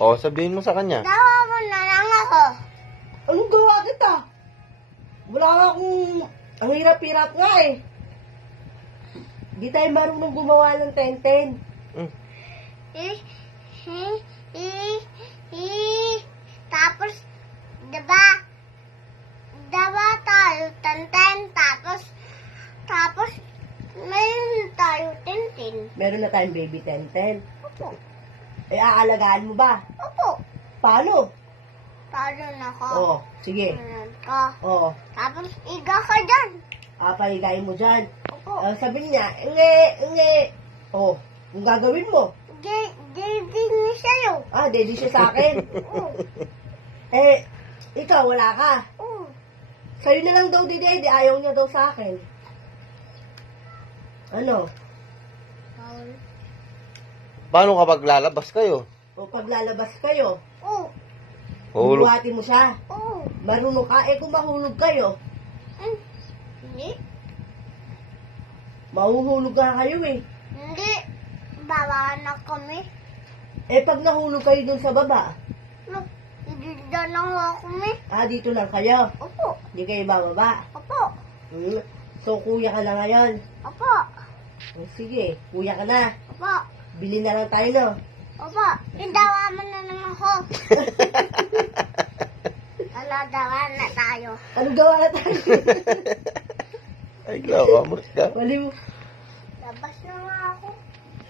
O, sabihin mo sa kanya. Dawa mo na lang ako. Anong gawa kita? Wala nga akong... Ang hirap-hirap nga eh. Di tayo marunong gumawa ng 10-10. Mm. Tapos, diba tayo tantan, tapos, mayroon tayo tintin. Meron na tayong baby 10-10. Opo, Eh, aalagaan mo ba? opo. Paano? Talo na ako. Oo, sige. Ganun ka. Oo, Tapos, iga ka dyan. paligayin mo dyan. Opo. Sabi niya, nge. Oh, ang gagawin mo? Hindi niya sa'yo. Dedi siya sa akin. Oo. Eh, ikaw, wala ka. Oo. Sa'yo na lang daw, Dede. Ayaw niya daw sa akin. Ano? Bawal. Paano kapag lalabas kayo? O paglalabas kayo, Oo. Hulog. bubuhati mo siya. Oo. Marunong ka. Eh, kung mahulog kayo, Hindi. mahuhulog ka kayo eh. Hindi. Bawa na kami. Eh, pag nahulog kayo dun sa baba, Hindi na ako kami. dito lang kayo. Opo. Hindi kayo bababa. Opo. So, kuya ka na ngayon. Opo. Sige, kuya ka na. Opo. Bili na lang tayo, no? Opo. Indawa mo na naman ako. Aladawa na tayo. Anong gawa na tayo? Ay, gawa mo ka. Mali mo.